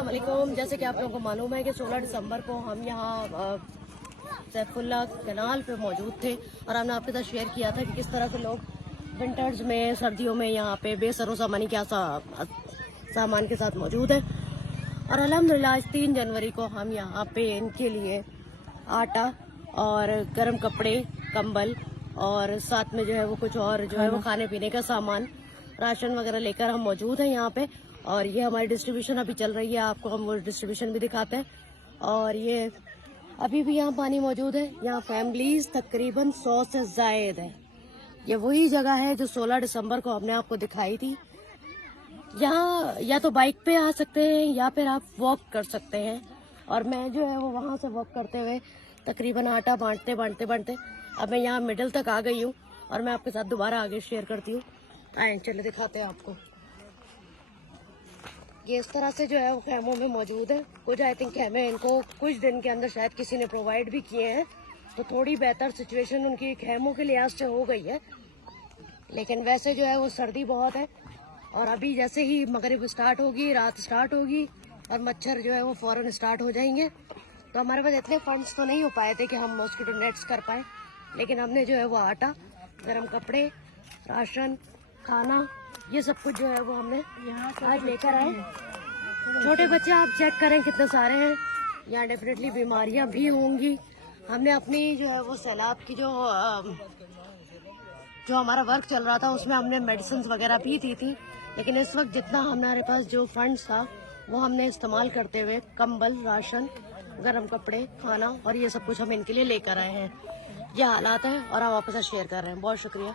अस्सलाम वालेकुम। जैसे कि आप लोगों को मालूम है कि 16 दिसंबर को हम यहाँ सैफुल्ला कनाल पे मौजूद थे और हमने आपके साथ शेयर किया था कि किस तरह से लोग विंटर्स में, सर्दियों में यहाँ पे बेसरो सामानी क्या सामान के साथ मौजूद है। और अल्हम्दुलिल्लाह आज 3 जनवरी को हम यहाँ पे इनके लिए आटा और गर्म कपड़े, कंबल और साथ में जो है वो कुछ और जो है वो खाने पीने का सामान, राशन वगैरह लेकर हम मौजूद हैं यहाँ पे। और ये हमारी डिस्ट्रीब्यूशन अभी चल रही है, आपको हम वो डिस्ट्रीब्यूशन भी दिखाते हैं। और ये अभी भी यहाँ पानी मौजूद है। यहाँ फैमिलीज तकरीबन 100 से जायद है। ये वही जगह है जो 16 दिसंबर को हमने आपको दिखाई थी। यहाँ या तो बाइक पे आ सकते हैं या फिर आप वॉक कर सकते हैं। और मैं जो है वो वहाँ से वॉक करते हुए तकरीबन आटा बांटते अब मैं यहाँ मिडिल तक आ गई हूँ और मैं आपके साथ दोबारा आगे शेयर करती हूँ। आए चले दिखाते हैं आपको। ये इस तरह से जो है वो खेमों में मौजूद है। कुछ आई थिंक खेमे इनको कुछ दिन के अंदर शायद किसी ने प्रोवाइड भी किए हैं, तो थोड़ी बेहतर सिचुएशन उनकी खेमों के लिहाज से हो गई है। लेकिन वैसे जो है वो सर्दी बहुत है और अभी जैसे ही मगरिब स्टार्ट होगी, रात स्टार्ट होगी और मच्छर जो है वो फौरन स्टार्ट हो जाएंगे। तो हमारे पास इतने फंड्स तो नहीं हो पाए थे कि हम मॉस्किटो नेट्स कर पाए, लेकिन हमने जो है वो आटा, गर्म कपड़े, राशन, खाना, ये सब कुछ जो है वो हमने यहाँ आज लेकर आए। छोटे बच्चे आप चेक करें कितने सारे हैं। यहाँ डेफिनेटली बीमारियां भी होंगी। हमने अपनी जो है वो सैलाब की जो हमारा वर्क चल रहा था उसमें हमने मेडिसिन वगैरह भी दी थी, लेकिन इस वक्त जितना हमारे पास जो फंड्स था वो हमने इस्तेमाल करते हुए कंबल, राशन, गर्म कपड़े, खाना और ये सब कुछ हम इनके लिए लेकर आए हैं। ये हालात है और हम आपके साथ शेयर कर रहे हैं। बहुत शुक्रिया।